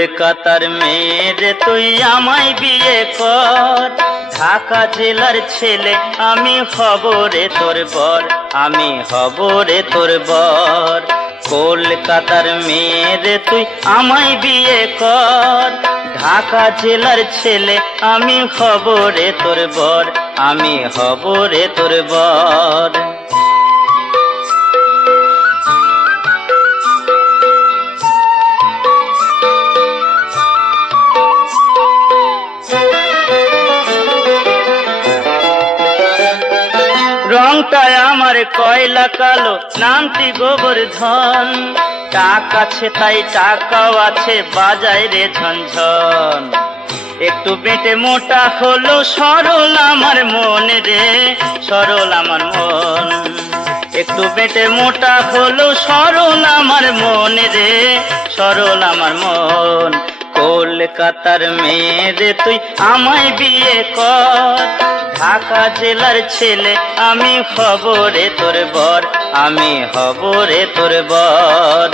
কলকাতার মেয়ে তুই আমায় বিয়ে কর, ঢাকা জেলার ছেলে আমি হব রে তোর বর, আমি হব রে তোর বর। কলকাতার মেয়ে তুই আমায় বিয়ে কর, ঢাকা জেলার ছেলে আমি হব রে তোর বর, আমি হব রে তোর বর। রংটায় আমার কয়লা কালো, নামটি গোবর্ধন, টাকা আছে তাই টাকাও আছে বাজায় রে ঝনঝন। একটু বেটে মোটা হলো সরল আমার মন রে, সরল আমার মন। একটু বেটে মোটা হলো সরল আমার মন রে, সরল আমার মন। কলকাতার মেয়ে তুই আমায় বিয়ে কর, ঢাকা জেলার ছেলে আমি হব রে তোর বর, আমি হব রে তোর বর।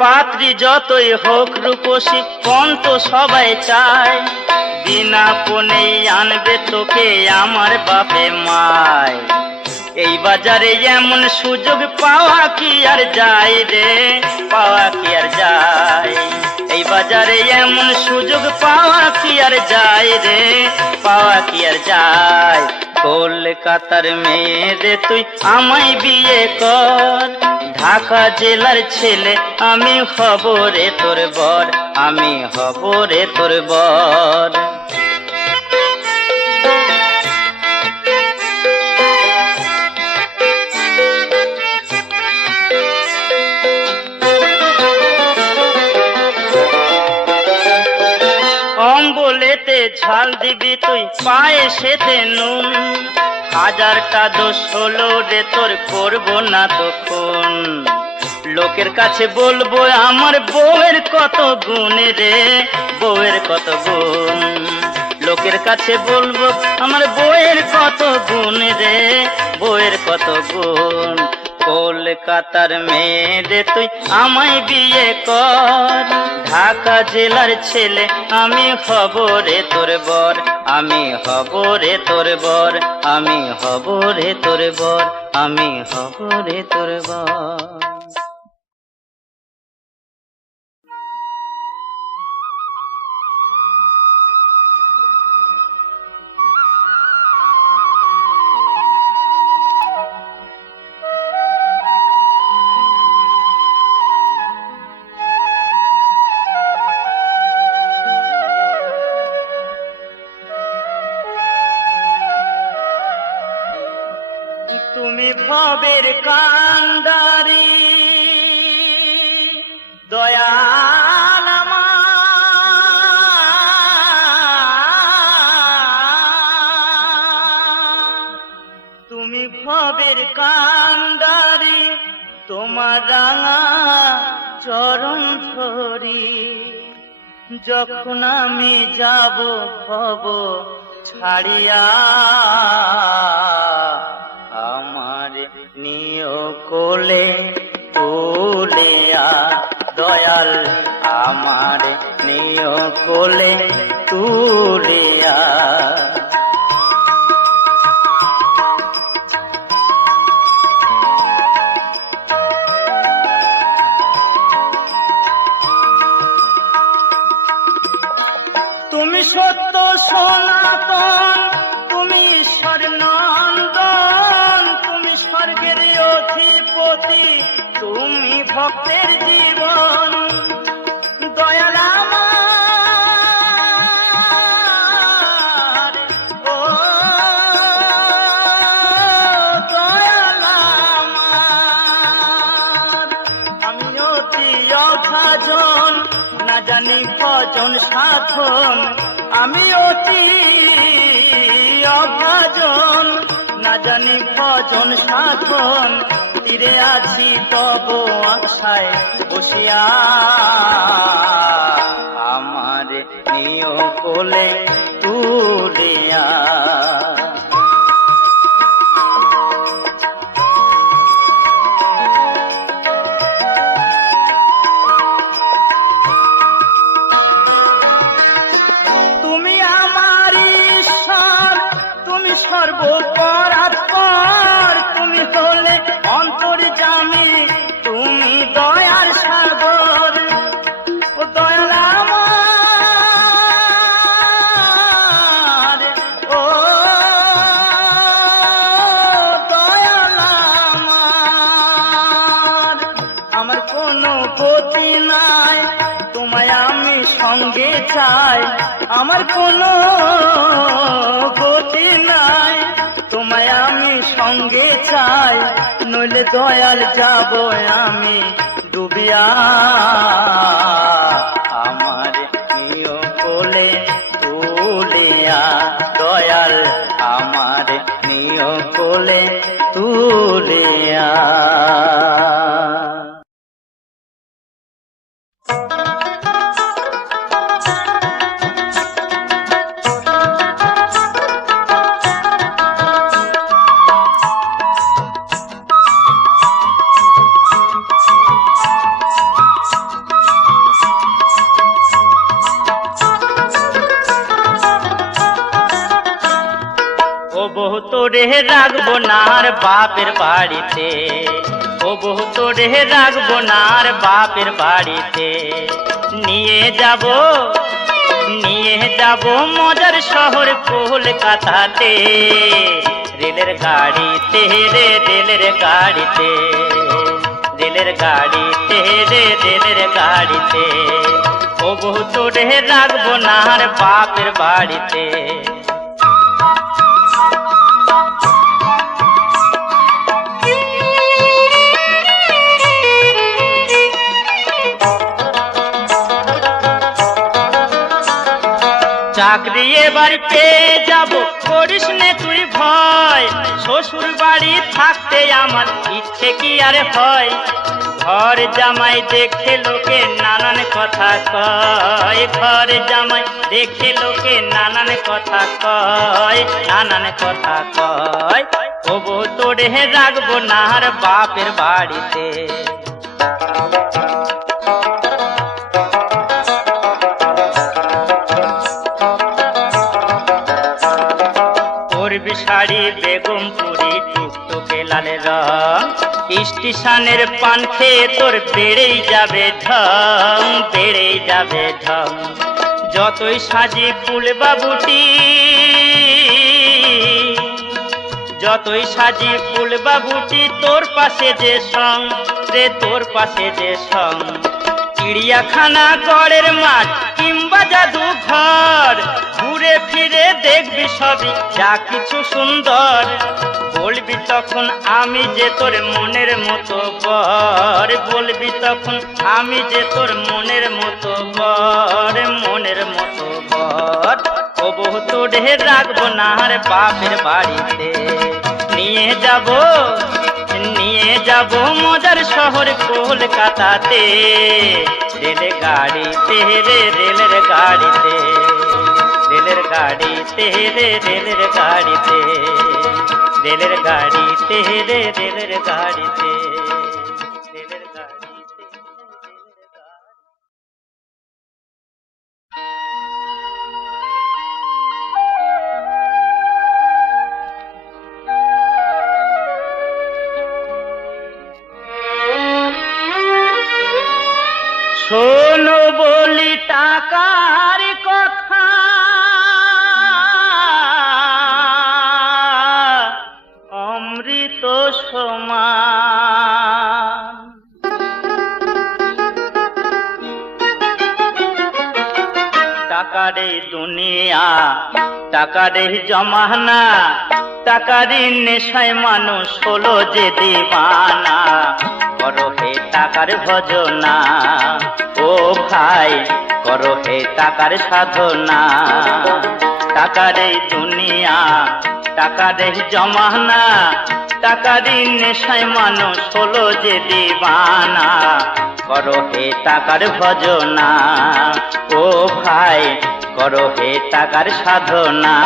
পাত্রী যতই হোক রূপসী পণ তো সবাই চায়, বিনা পণেই আনবে তোকে আমার বাপে মায়। এই বাজারে এমন সুযোগ পাওয়া কি আর যায় রে, পাওয়া কি আর যায়। এই বাজারে এমন সুযোগ পাওয়া কি আর যায় রে, পাওয়া কি আর যায়। কলকাতার মেয়ে তুই আমায় বিয়ে কর, ঢাকা জেলার ছেলে আমি হব রে তোর বর, আমি হব রে তোর বর। অম্বলেতে ঝাল দিবি তুই পায়েসেতে নুন, হাজারটা দোষ হলো রে তোর করবো না তখন। লোকের কাছে বলবো আমার বউয়ের কত গুণ রে, বউয়ের কত গুণ। লোকের কাছে বলবো আমার বউয়ের কত গুণ রে, বউয়ের কত গুণ। কলকাতার মেয়ে তুই আমায় বিয়ে কর, ঢাকা জেলার ছেলে আমি হব রে তোর বর, আমি হব রে তোর বর, আমি হব রে তোর বর, আমি হব রে তোর বর। তুমি ভবের কান্ডারি দয়াল আমার, তুমি ভবের কান্ডারি তোমার রাঙা চরণ ধরি। যখন আমি যাব ভব ছাড়িয়া আমার নিয় কোলে তুলিয়া, দয়াল আমার নিয় কোলে তুলিয়া। তুমি সত্য সনাতন, তুমি ঈশ্বর নন্দন, তুমি স্বর্গের অধিপতি, তুমি ভক্তের জীবন। দয়াল আমার, ও দয়াল আমার, আমি অতি অভাজন, না জানি ভজন সাধন। আমি অতি অভাজন, না জানি ভজন সাধন। তীরে আছি তব আশায় বসিয়া, আমার নিয় কোলে তুলিয়া। থাকবো পরাৎপর, তুমি হলে অন্তর্যামী, তুমি দয়ার সাগর। ও দয়াল আমার, ও দয়াল আমার, আমার কোনো গতি নাই, তোমায় আমি সঙ্গে চাই। আমার কোনো গতি নাই, তোমায় আমি সঙ্গে চাই, নইলে দয়াল যাব আমি ডুবিয়া। আমার নিয় কোলে তুলিয়া, দয়াল আমার নিয় কোলে তুলিয়া। তোরে রাখবো না আর বাপের বাড়িতে, ও বহু তোরে রাখবো না আর বাপের বাড়িতে। নিয়ে যাব মজার শহর কলকাতাতে, রেলের গাড়িতে রে, রেলের গাড়িতে, রেলের গাড়িতে রে, রেলের গাড়িতে। ও বহু তোরে রাখবো না আর বাপের বাড়িতে। চাকরি এবার পেয়ে যাব, করিস নে তুই ভয়, শ্বশুর বাড়ি থাকতে আমার ইচ্ছে কি আর হয়। ঘর জামাই দেখে লোকে নানান কথা কয়, ঘর জামাই দেখে লোকে নানান কথা কয়, নানান কথা কয়। ও বউ তোরে রাখবো না আর বাপের বাড়িতে। শাড়ি বেগমপুরি টুকটুকে লাল রং, স্টেশনের পান খেয়ে তোর বেড়েই যাবে ঢং, বেড়েই যাবে ঢং। যতই সাজি ফুল বাবুটি, যতই সাজি ফুল বাবুটি, তোর পাশে যে সং রে, তোর পাশে যে সং। চিড়িয়াখানা, গড়ের মাঠ কিংবা জাদু ঘর, ঘুরে ফিরে দেখবি সবই যা কিছু সুন্দর। বলবি তখন আমি যে তোর মনের মতো বর, বলবি তখন আমি যে তোর মনের মতো বর, মনের মতো বর। ও বহু তোরে রাখবো না আর বাপের বাড়িতে। নিয়ে যাব মজার শহর কলকাতাতে, রেল গাড়িতে রে, রেলের গাড়িতে, রেলের গাড়িতে রে, রেলের গাড়িতে, রেলের গাড়িতে রে, রেলের গাড়িতে, রেলের গাড়িতে। শোনো বলি টাকার কথা, অমৃত সমান। টাকার এই দুনিয়া, টাকার এই জমানা, টাকারই নেশায় মানুষ হলো যে দিওয়ানা। করো হে টাকার ভজনা, ও ভাই করো হে টাকার সাধনা। টাকার এই দুনিয়া, টাকার এই জমানা, টাকারই নেশায় মানুষ হলো যে দিওয়ানা। করো হে টাকার ভজনা, ও ভাই করো হে টাকার সাধনা।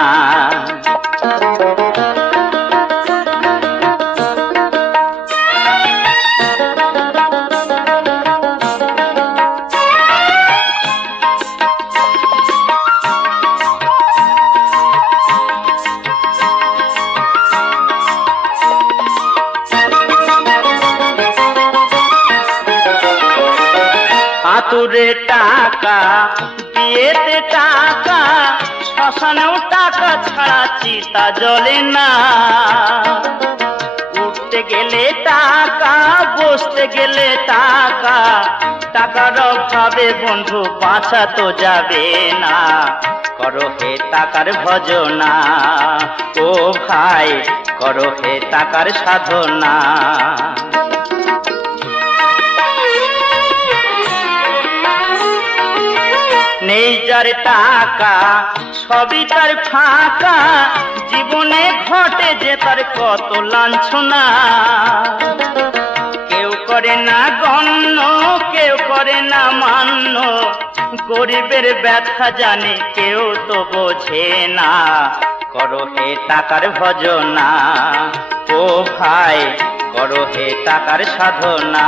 আদুরে টাকা, বিয়েতে টাকা, শ্মশানেও টাকা ছাড়া চিতা জ্বলে না। উঠতে গেলে টাকা, বসতে গেলে টাকা, টাকার অভাবে বন্ধু বাঁচা তো যাবে না। করো হে টাকার ভজনা, ও ভাই করো হে টাকার সাধনা। নেই যার টাকা সবই তার ফাঁকা, জীবনে ঘটে যে তার কত লাঞ্ছনা। কেউ করে না গণ্য, কেউ করে না মান্য, গরিবের ব্যথা জানে কেউ তো বোঝে না। করো হে টাকার ভজনা, ও ভাই করো হে টাকার সাধনা।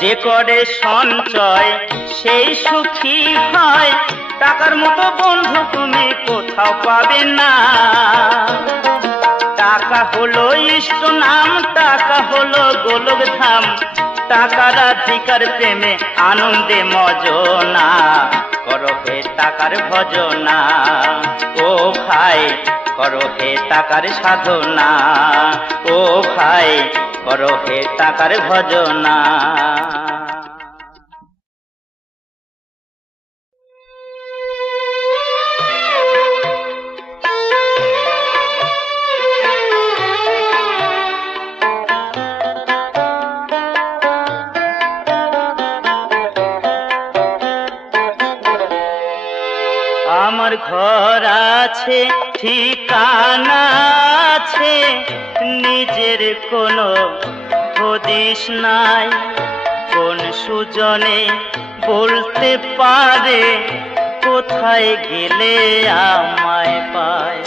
যে করে সঞ্চয় সেই সুখী হয়, টাকার মতো বন্ধু তুমি কোথাও পাবে না। টাকা হলো ইষ্ট নাম, টাকা হলো গোলক ধাম, টাকার অধিকার প্রেমে আনন্দে মজনা। করো হে টাকার ভজনা, ও ভাই করো হে টাকার সাধনা। ও ভাই করো হে টাকার ভজনা। আমার ঘর আছে, ঠিকানা আছে, নিজের কোনো হদিস নাই। কোন সুজনে বলতে পারে কোথায় গেলে আমায় পায়?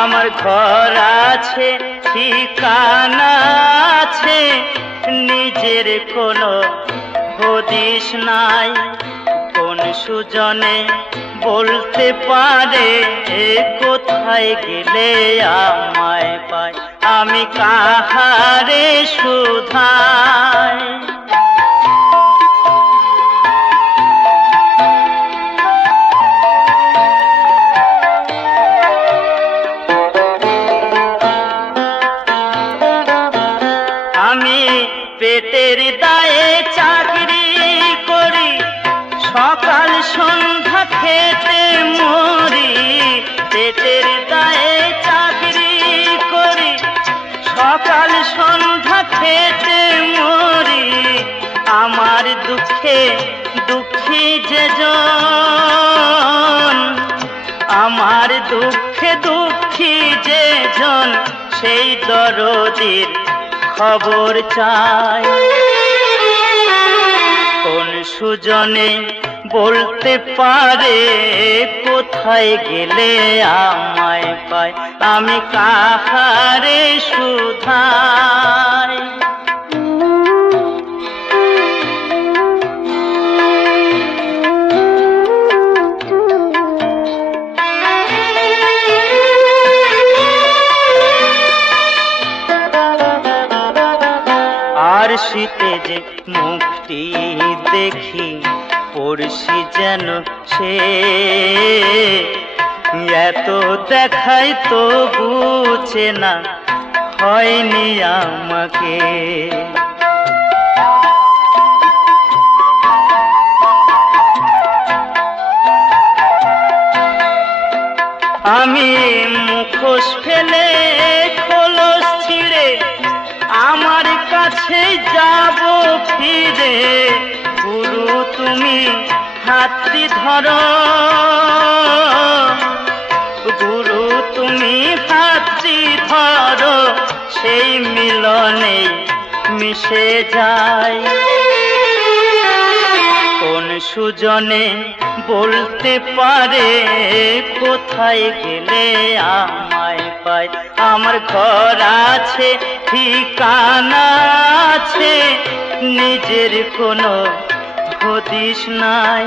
আমার ঘর আছে, ঠিকানা আছে, নিজের কোনো হদিস নাই। কোন সুজনে বলতে পারে কোথায় গেলে আমায় পায়? আমি কাহারে শুধাই? আমি পেটের দায়ে চাকরি করি, সকাল সন্ধ্যা খেতে মরি। পেটের দায়ে চাকরি করি, সকাল সন্ধ্যা খেতে মরি। আমার দুঃখে দুঃখী যে জন, আমার দুঃখে দুঃখী যে জন, সেই দরদির খবর চাই। কোন সুজনে বলতে পারে কোথায় গেলে আমায় পায়? আমি কাহারে শুধাই? আর শীতে যে মুখটি দেখি পড়শি যেন সে, এত দেখাই তো বুঝে না হয়নি আমাকে। আমি মুখোশ ফেলে খোলস ছিঁড়ে আমার কাছে যাব ফিরে। গুরু তুমি হাতটি ধরো, গুরু তুমি হাতটি ধরো, সেই মিলনে মিশে যায়। কোন সুজনে বলতে পারে কোথায় গেলে আমায় পায়? আমার ঘর আছে, ঠিকানা আছে, নিজের কোনো হদিস নাই।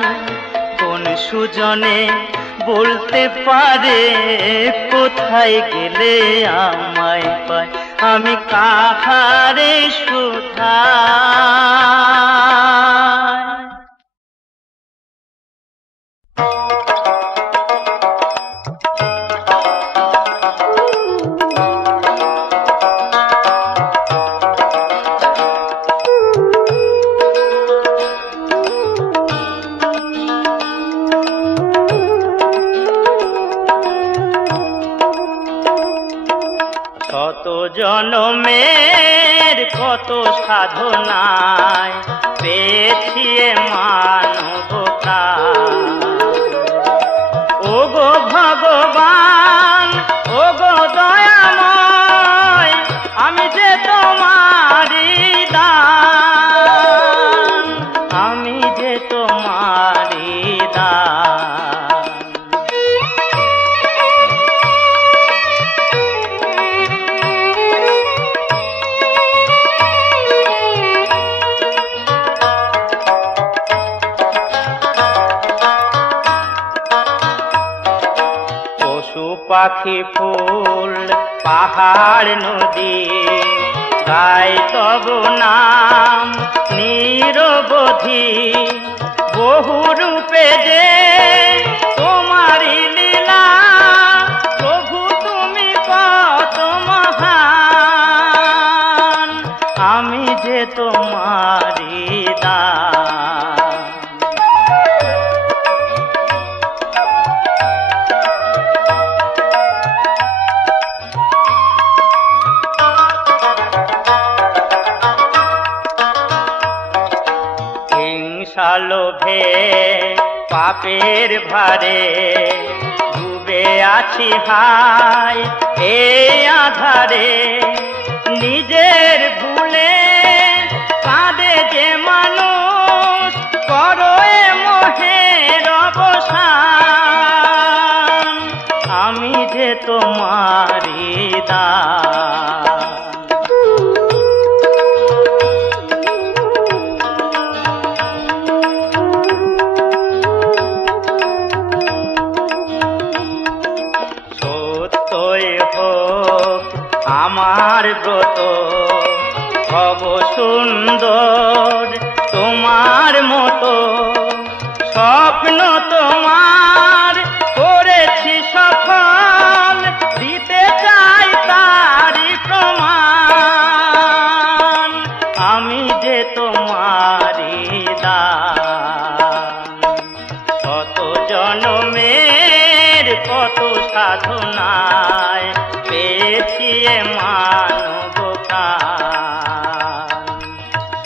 কোন সুজনে বলতে পারে কোথায় গেলে আমায় পায়? আমি কাহারে শুধাই? কত জনমের কত সাধনায় পেয়েছি মানবতা। ওগো ভগবান, ওগো দয়াময়, আমি যে তোমারই দান, আমি যে তোমারই দান। পাখি ফুল পাহাড় নদী গায় তব নাম নিরবধি। বহু রূপে যে তোমারি লীলা, প্রভু তুমি কত মহান, আমি যে তোমারি দান। লোভে পাপের ভারে ডুবে আছি হাই এই আধারে। নিজের ভুলে কাঁদে যে মানুষ, করো এ মোহের অবসান, আমি যে তোমারি দান। আমার ব্রত হব সুন্দর তোমার মতো, স্বপ্ন তোমার করেছি সফল, দিতে চাই তারি প্রমাণ, আমি যে তোমারি দান। কত জনমের কত সাধনায় পেয়েছি মানবতা।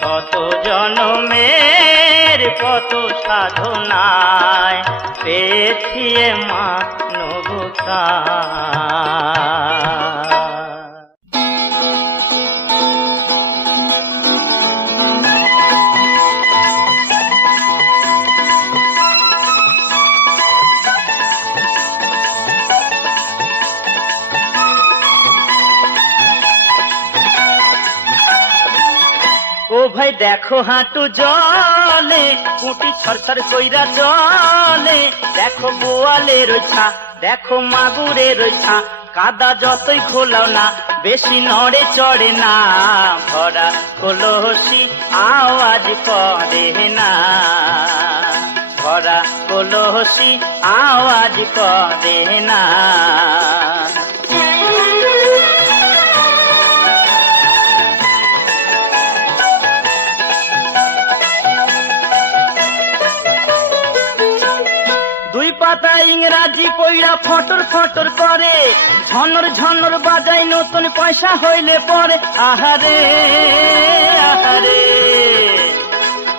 কত জনমের কত সাধনায় পেয়েছি মানবতা। ও ভাই দেখো হাঁটু জলে, কুটি ছরছর কইরা জলে, দেখো বোয়ালের ছা, দেখো মাগুরের ছা, কাদা যতই খোলাও না বেশি নড়ে চড়ে না, ভরা কলসি আওয়াজ করে না, ভরা কলসি আওয়াজ করে না। পাতা ইংরাজি পইড়া ফটর ফটর করে, ঝনর ঝনর বাজাই নতুন পয়সা হইলে পরে। আহারে আহারে,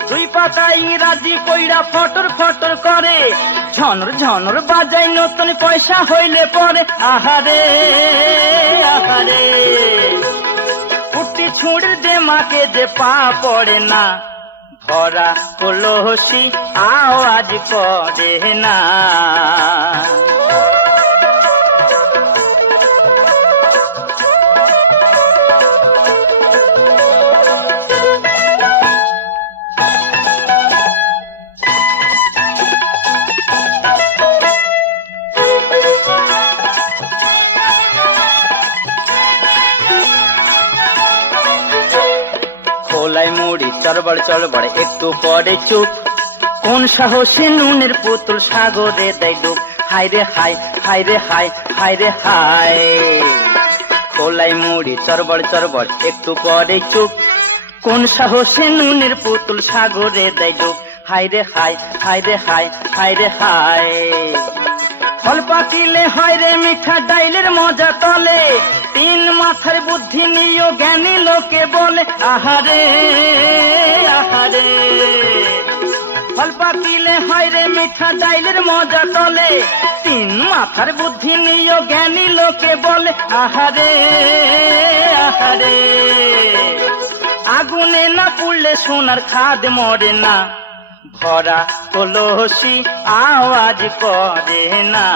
দুই পাতা ইংরাজি পইড়া ফটর ফটর করে, ঝনর ঝনর বাজাই নতুন পয়সা হইলে পরে। আহারে আহারে, পুটি ছুঁড় দে মাকে যে পা পড়ে না, ভরা কলসি আওয়াজ করে না। খোলাই মুড়ি চড়বড় চড়বড় একটু পরে চুপ, কোন সাহসী নুনের পুতুল সাগরে দেয় ডুব। হায় রে হায়, হায় রে হায়, হায় রে হায়। খোলাই মুড়ি চড়বড় চড়বড় একটু পরে চুপ, কোন সাহসী নুনের পুতুল সাগরে দেয় ডুব। হায় রে হায়, হায় রে হায়, হায় রে হায়। ফল পাকিলে হয় রে মিঠা ডাইলের মজা তলে, তিন মাথার বুদ্ধি নিও জ্ঞানী লোকে বলে। আহারে আহারে, ফল পাকিলে হয় রে মিঠা ডাইলের মজা তলে, তিন মাথার বুদ্ধি নিও জ্ঞানী লোকে বলে। আহারে আহারে, আগুনে না পুড়লে সোনার খাদ মরে না, ভরা কলসি আওয়াজ করে না।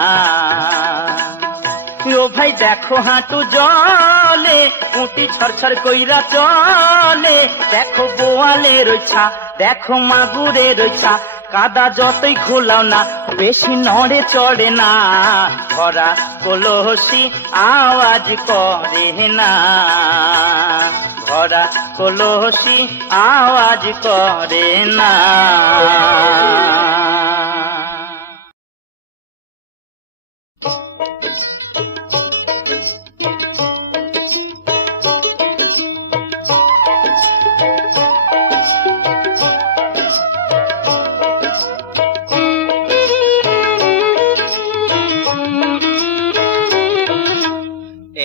ও ভাই দেখো হাঁটু জলে, উটি ছড়ছড় কইরা চলে। দেখো বোয়ালের ছা, দেখো মাগুরের ছা, কাদা যতই খোলাও না বেশি নড়ে চড়ে না। ভরা কলসি আওয়াজ করে না, ভরা কলসি আওয়াজ করে না।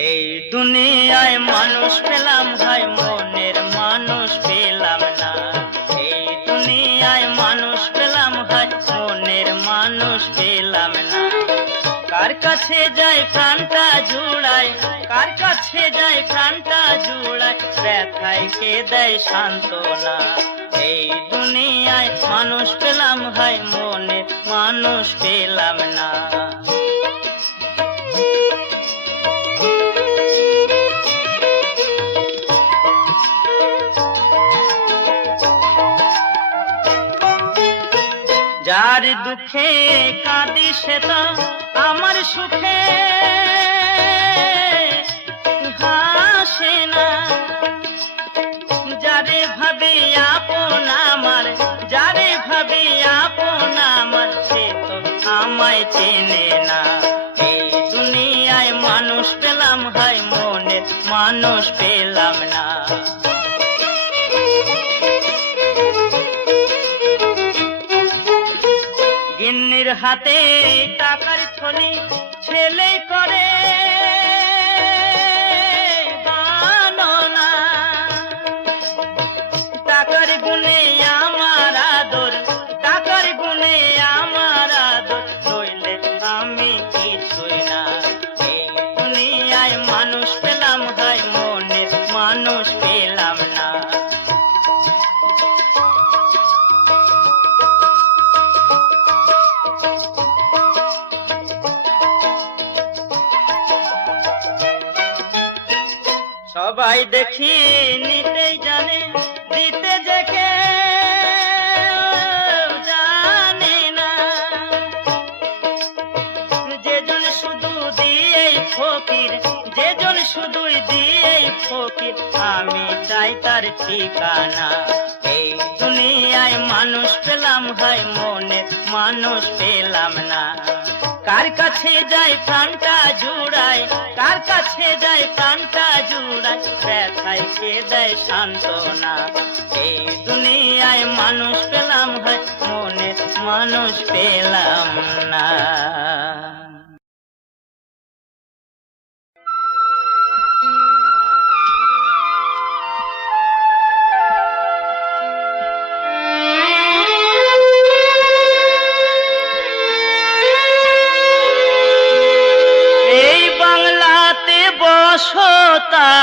এই দুনিয়ায় মানুষ পেলাম ভাই, মনের মানুষ পেলাম না। এই দুনিয়ায় মানুষ পেলাম ভাই, মনের মানুষ পেলাম না। কার কাছে যাই প্রাণটা জুড়াই, কার কাছে যাই প্রাণটা জুড়াই, ব্যথায় কে দেয় সান্ত্বনা। এই দুনিয়ায় মানুষ পেলাম ভাই, মনের মানুষ পেলাম না। যার দুঃখে কাঁদি সে তো আমার সুখে হাসে না। যারে ভাবি আপন আমার, যারে ভাবি আপন আমার, সে তো আমায় চেনে না। এই দুনিয়ায় মানুষ পেলাম ভাই, মনের মানুষ পেলাম না। গিন্নির হাতে টাকার থলি ছেলে করে গণনা, টাকার গুণে আমার আদর, টাকার গুণে আমার আদর, নইলে আমি কিছুই না। এই দুনিয়ায় মানুষ পেলাম ভাই, মনের মানুষ পেলাম না। সবাই দেখি নিতেই জানে, দিতে যে কেউ জানে না। যেজন শুধু দিয়েই ফকির, যেজন শুধুই দিয়েই ফকির, আমি চাই তার ঠিকানা। এই দুনিয়ায় মানুষ পেলাম ভাই, মনে মানুষ পেলাম না। কার কাছে যাই প্রাণটা জুড়াই, কার কাছে যাই প্রাণটা জুড়াই, ব্যথায় কে দেয় সান্ত্বনা। এই দুনিয়ায় মানুষ পেলাম ভাই, মনে মানুষ পেলাম না।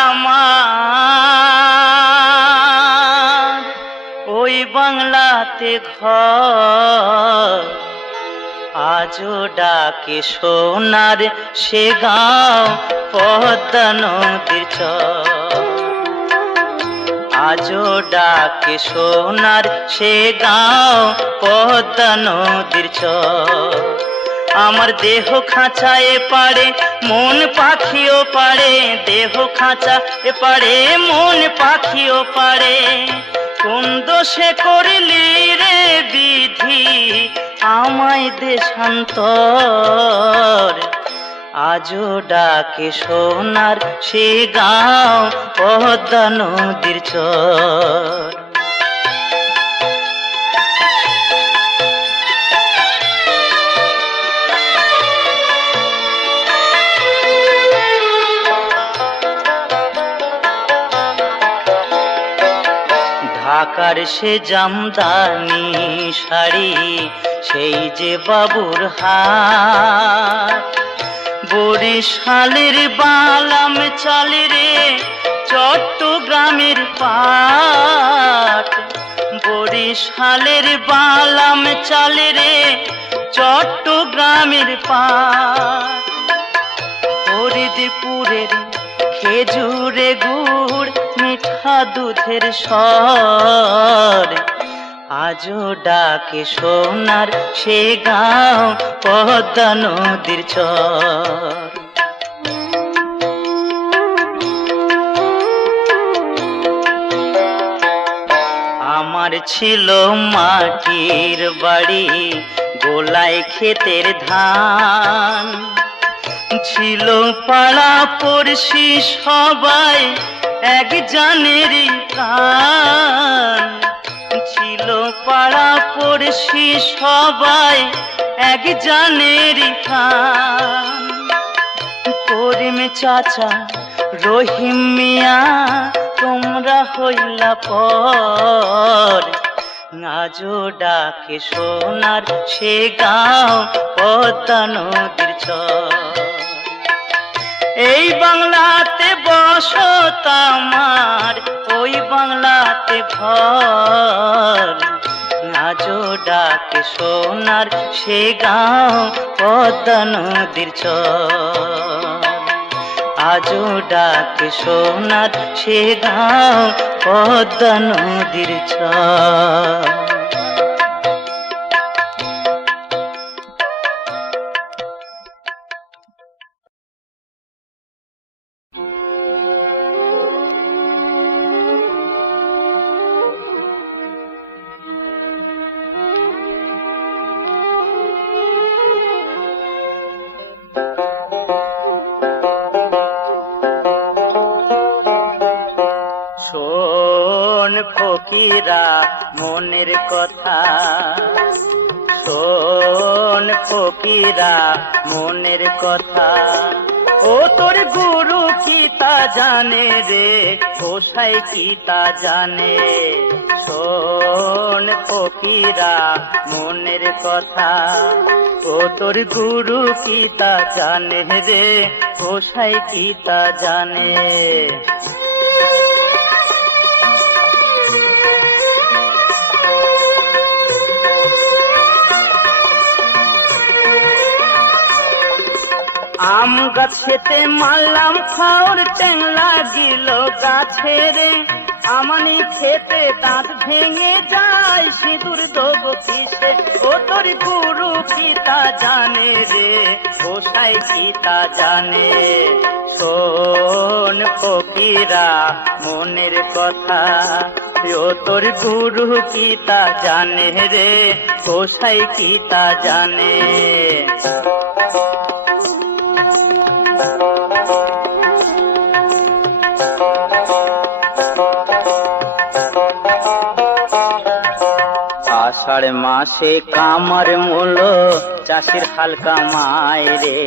আমার ওই বাংলা বাংলাতে ঘর, আজও ডাকে সোনার সে গাঁও পদ্মা নদীর চর। আজও ডাকে সোনার সে গাঁও পদ্মা নদীর চর। আমার দেহ খাঁচায় পাড়ে মন পাখিও পাড়ে, দেহ খাঁচা এ পাড়ে মন পাখিও পাড়ে। কোন দোষে করলি রে বিধি আমায় দেশান্তর, আজও ডাকে সোনার সে গাঁও পদ্মা নদীর চর। ঢাকার সে জামদানি শাড়ি সেই যে বাবুর হাট, বরিশালের বালাম চালে রে চট্টগ্রামের পাট। বরিশালের বালাম চালে রে চট্টগ্রামের পাট। ফরিদপুরের খেজুরে গুড় মিঠা দুধের স্বর, আজও ডাকে সোনার সে গাঁও পদ্মা নদীর চর। আমার ছিল মাটির বাড়ি গোলায় ক্ষেতের ধান, ছিল পাড়া পড়শি সবাই এক জানেরই প্রাণ। ছিল পাড়া পড়শি সবাই এক জানেরই প্রাণ। করিম চাচা রহিম মিয়া তোমরা হইলা পর, আজও ডাকে সোনার সে গাঁও পদ্মা নদীর চর। এই বাংলাতে বসত আমার, ওই বাংলাতে ঘর, আজও ডাকে সোনার সে গাঁও পদ্মা নদীর চর। আজও ডাকে সোনার সে গাঁও পদ্মা নদীর চর। ফকিরা মনের কথা, শোন ফকিরা মনের কথা। ও তোর গুরু কি তা জানে রে, গোসাই কি তা জানে। শোন ফকিরা মনের কথা, ও তোর গুরু কি তা জানে রে, গোসাই কি তা জানে। আম গাছেতে মারলাম খাওর ট্যাং লাগিল গাছে রে, আমানি খেতে দাঁত ভেঙে যায় সিঁদুর দেবো কিসে। ও তোর গুরু কি তা জানে রে, গোসাই কি তা জানে। শোন ফকিরা মনের কথা, ও তোর গুরু কি তা জানে রে, গোসাই কি তা জানে। আষাঢ় মাসে কামার মূল চাষির হালকা মায় রে,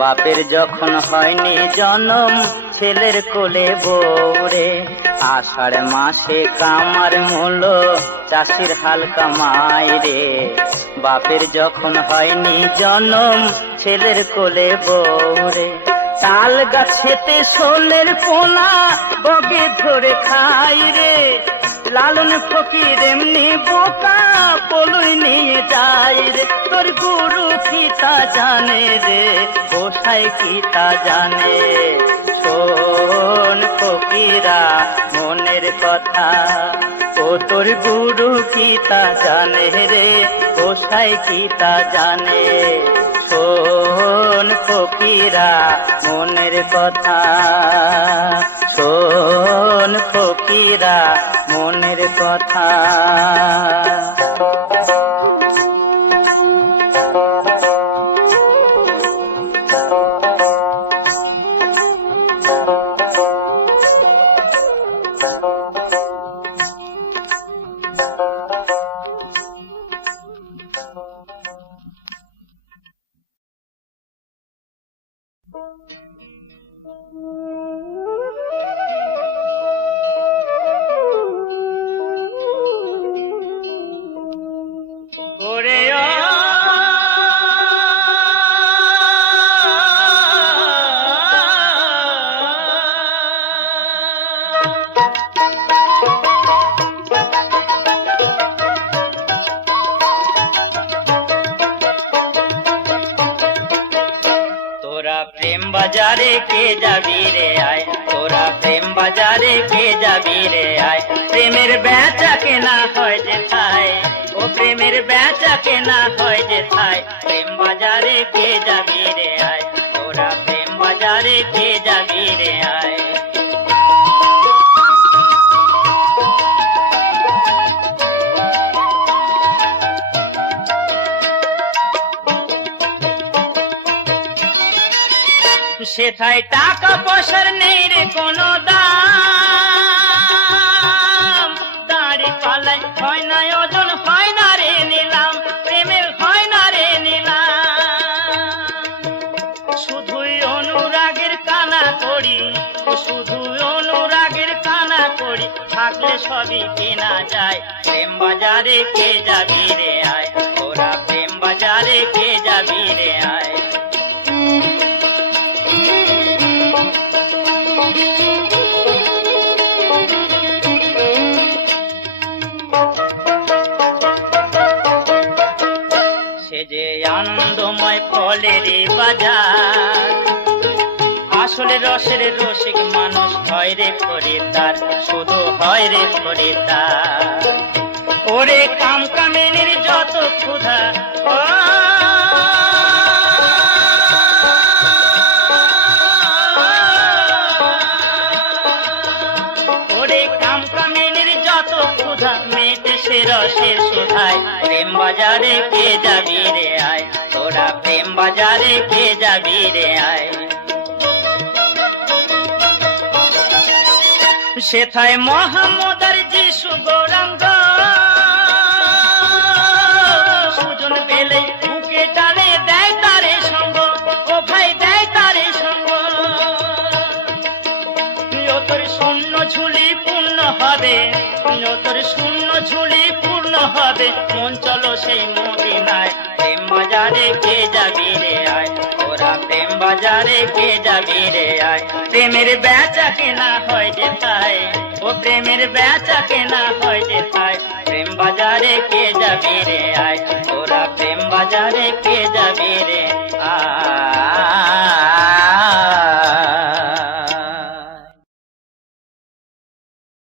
বাপের যখন হয়নি জনম ছেলের কোলে বউরে। আষাঢ় মাসে কামার মূল চাষির হালকা মায় রে, বাপের যখন হয়নি জনম ছেলের কোলে বউরে। তাল গাছেতে শোলের পোনা বগে ধরে খাই রে, লালন ফকির এমনি বোকা পলুই নিয়ে যায় রে, তোর গুরু কি তা জানে রে, গোসাই কি তা জানে। শোন ফকিরা মনের কথা, ও তোর গুরু কি তা জানে রে, গোসাই কি তা জানে। শোন ফকিরা মনের কথা, শোন ফকিরা মনের কথা। বাজারে কে যাবি রে আয়, তোরা প্রেম বাজারে কে যাবি রে আয়। প্রেমের বেচা কেনা হয় যেথায়, ও প্রেমের বেচা কেনা হয় যেথায়। প্রেম বাজারে কে যাবি রে আয়, তোরা প্রেম বাজারে কে যাবি রে আয়। সেথায় টাকা পয়সার নেই রে কোনো দাম, দাঁড়ি পালাই হয় না ওজন, হয় না রে নিলাম, প্রেমের হয় না রে নিলাম। শুধুই অনুরাগের কানা করি, শুধুই অনুরাগের কানা করি, থাকলে সবই কেনা যায়। প্রেম বাজারে কে যাবি রে আয়, তোরা প্রেম বাজারে কে যাবি রে আয়। সে যে আনন্দময় ফলের বাজার, আসলে রসের রসিক মানুষ হয় রে খরিদ্দার, শুধু হয় রে খরিদ্দার। ওরে কাম কামিনীর যত ক্ষুধা, ওরে কাম কামিনীর যত ক্ষুধা মেটে সে রসের সুধায়। প্রেম বাজারে কে যাবি রে আয়, তোরা প্রেম বাজারে কে যাবি রে আয়। সেথায় মোহাম্মদ আর যিশু গৌরাঙ্গ, সুজন পেলে বুকে টানে দেয় তারে সঙ্গ, ও ভাই দেয় তারে সঙ্গ। তোর শূন্য ঝুলি পূর্ণ হবে, তোর শূন্য ঝুলি পূর্ণ হবে, মন চলো সেই মদিনায়। প্রেম বাজারে কে যাবি রে আয়, তোরা প্রেম বাজারে কে যাবি রে আয়। প্রেমের বেচা কেনা হয় যেথায়, ও প্রেমের বেচা কেনা হয় যেথায়। প্রেম বাজারে কে যাবি রে আয়, তোরা প্রেম বাজারে কে যাবি রে